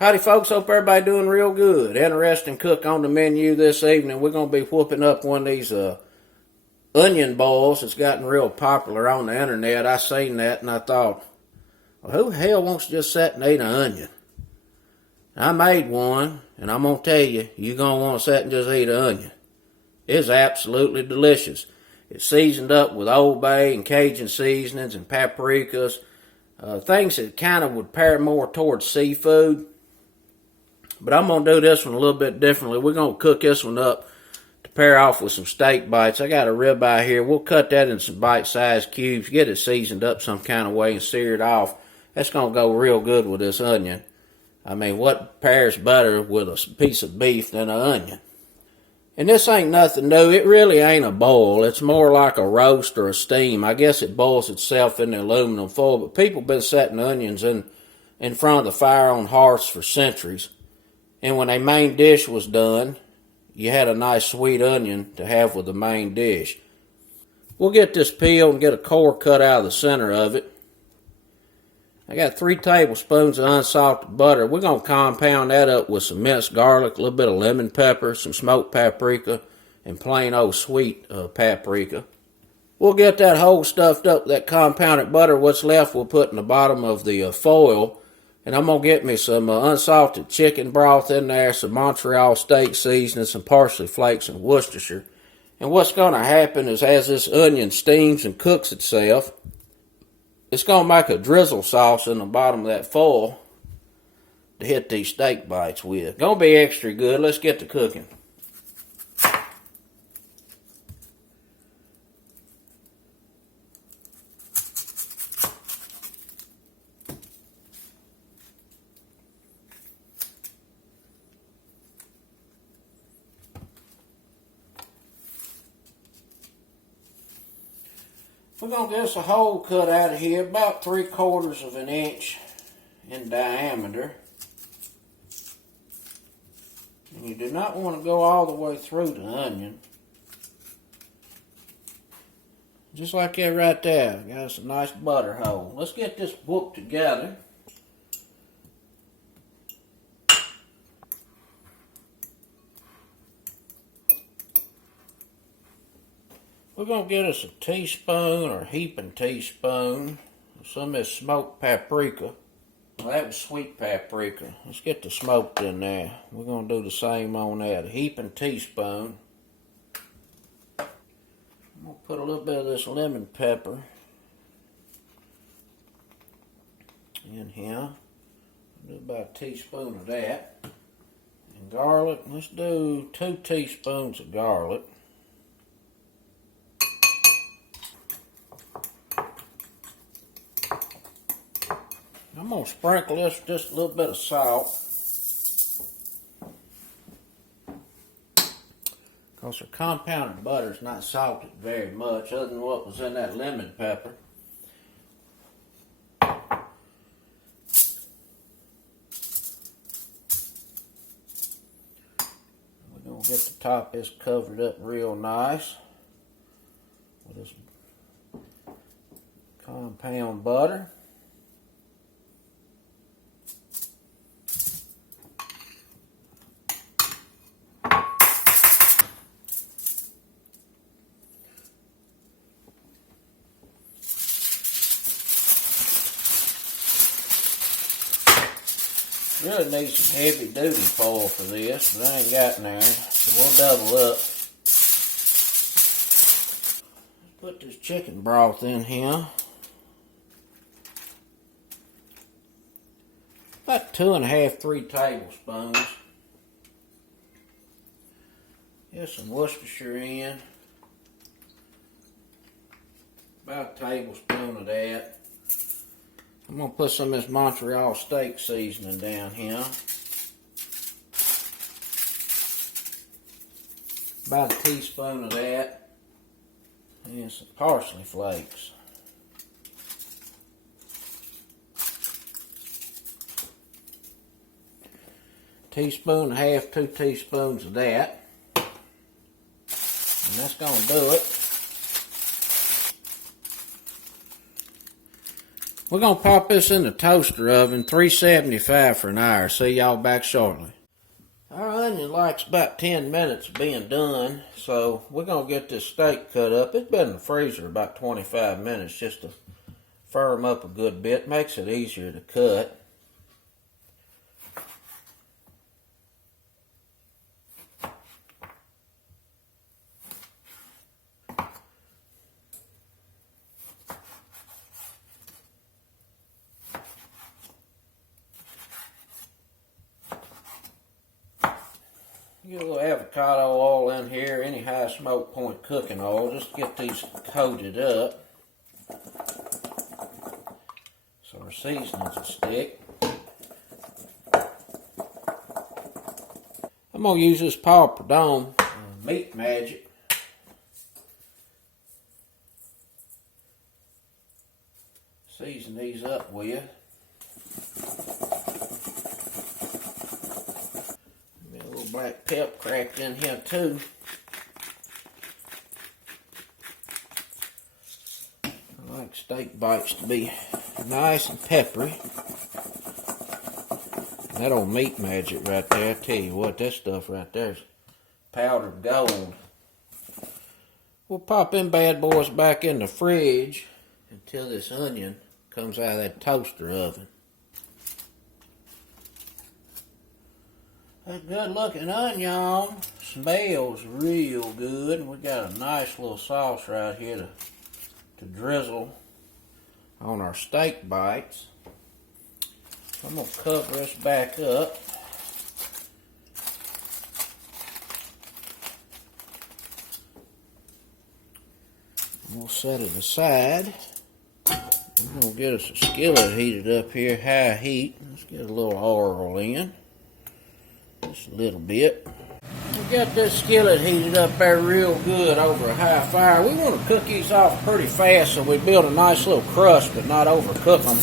Howdy folks, hope everybody doing real good. Interesting cook on the menu this evening. We're going to be whooping up one of these onion balls that's gotten real popular on the internet. I seen that and I thought, well, who the hell wants to just sit and eat an onion? I made one and I'm going to tell you, you're going to want to sit and just eat an onion. It's absolutely delicious. It's seasoned up with Old Bay and Cajun seasonings and paprikas. Things that kind of would pair more towards seafood. But I'm going to do this one a little bit differently. We're going to cook this one up to pair off with some steak bites. I got a ribeye here. We'll cut that in some bite-sized cubes, get it seasoned up some kind of way and sear it off. That's going to go real good with this onion. I mean, what pairs better with a piece of beef than an onion? And this ain't nothing new. It really ain't a boil. It's more like a roast or a steam. I guess it boils itself in the aluminum foil, but people been setting onions in front of the fire on hearths for centuries. And when a main dish was done, you had a nice sweet onion to have with the main dish. We'll get this peeled and get a core cut out of the center of it. I got 3 tablespoons of unsalted butter. We're going to compound that up with some minced garlic, a little bit of lemon pepper, some smoked paprika, and plain old sweet paprika. We'll get that whole stuffed up, that compounded butter. What's left we'll put in the bottom of the foil. And I'm going to get me some unsalted chicken broth in there, some Montreal steak seasoning, some parsley flakes, and Worcestershire. And what's going to happen is as this onion steams and cooks itself, it's going to make a drizzle sauce in the bottom of that foil to hit these steak bites with. Going to be extra good. Let's get to cooking. We're going to get us a hole cut out of here, about 3/4 of an inch in diameter. And you do not want to go all the way through the onion. Just like that right there. Got us a nice butter hole. Let's get this whooped together. We're going to get us a teaspoon or heaping teaspoon of some of this smoked paprika. Well, that was sweet paprika. Let's get the smoked in there. We're going to do the same on that. A heaping teaspoon. I'm going to put a little bit of this lemon pepper in here. Do about a teaspoon of that. And garlic, let's do 2 teaspoons of garlic. I'm going to sprinkle this with just a little bit of salt. Because our compounded butter is not salted very much other than what was in that lemon pepper. We're going to get the top of this covered up real nice with this compound butter. Really need some heavy duty foil for this, but I ain't got none, so we'll double up. Put this chicken broth in here. About 2 1/2, 3 tablespoons. Get some Worcestershire in. About a tablespoon of that. I'm going to put some of this Montreal steak seasoning down here. About a teaspoon of that. And some parsley flakes. Teaspoon and a half, 2 teaspoons of that. And that's going to do it. We're going to pop this in the toaster oven, 375 for an hour. See y'all back shortly. Our onion likes about 10 minutes of being done, so we're going to get this steak cut up. It's been in the freezer about 25 minutes just to firm up a good bit. Makes it easier to cut. Get a little avocado oil in here, any high smoke point cooking oil, just get these coated up so our seasonings will stick. I'm going to use this Paw Perdome Meat Magic. Season these up with. Black pepper cracked in here too. I like steak bites to be nice and peppery. That old Meat Magic right there, I tell you what, that stuff right there is powdered gold. We'll pop them bad boys back in the fridge until this onion comes out of that toaster oven. A good looking onion, smells real good. We got a nice little sauce right here to drizzle on our steak bites. I'm going to cover this back up. We'll set it aside. I'm going to get us a skillet heated up here, high heat. Let's get a little oil in. Just a little bit. We got this skillet heated up there real good over a high fire. We want to cook these off pretty fast so we build a nice little crust but not overcook them.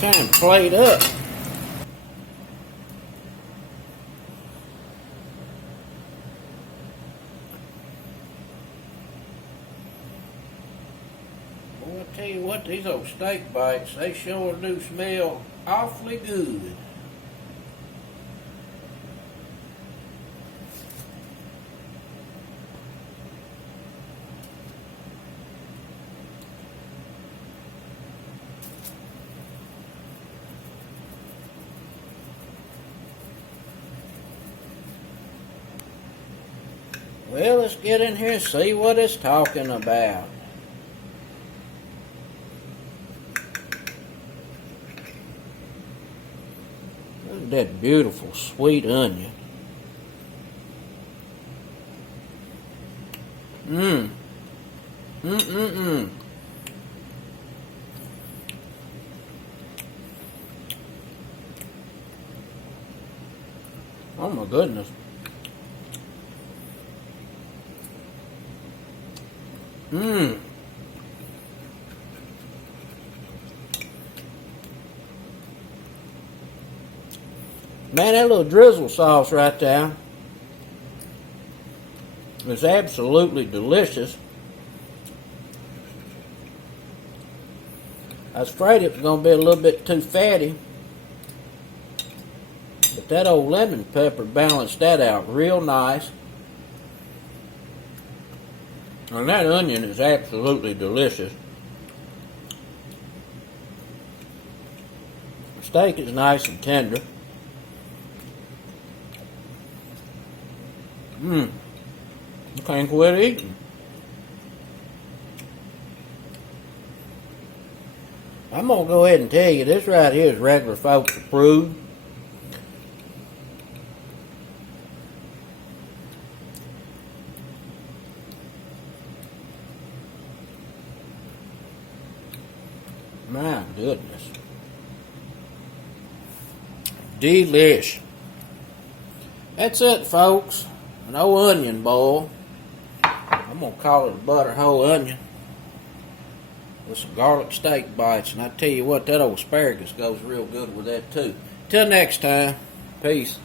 Time to plate up. Boy, I tell you what, these old steak bites, they sure do smell awfully good. Well, let's get in here and see what it's talking about. Look at that beautiful sweet onion. Man, oh my goodness. Man, that little drizzle sauce right there is absolutely delicious. I was afraid it was going to be a little bit too fatty. But that old lemon pepper balanced that out real nice. And that onion is absolutely delicious. The steak is nice and tender. I can't quit eating. I'm going to go ahead and tell you, this right here is regular folks approved. My goodness. Delish. That's it, folks. An old onion bowl. I'm going to call it a butter whole onion with some garlic steak bites. And I tell you what, that old asparagus goes real good with that too. Till next time, peace.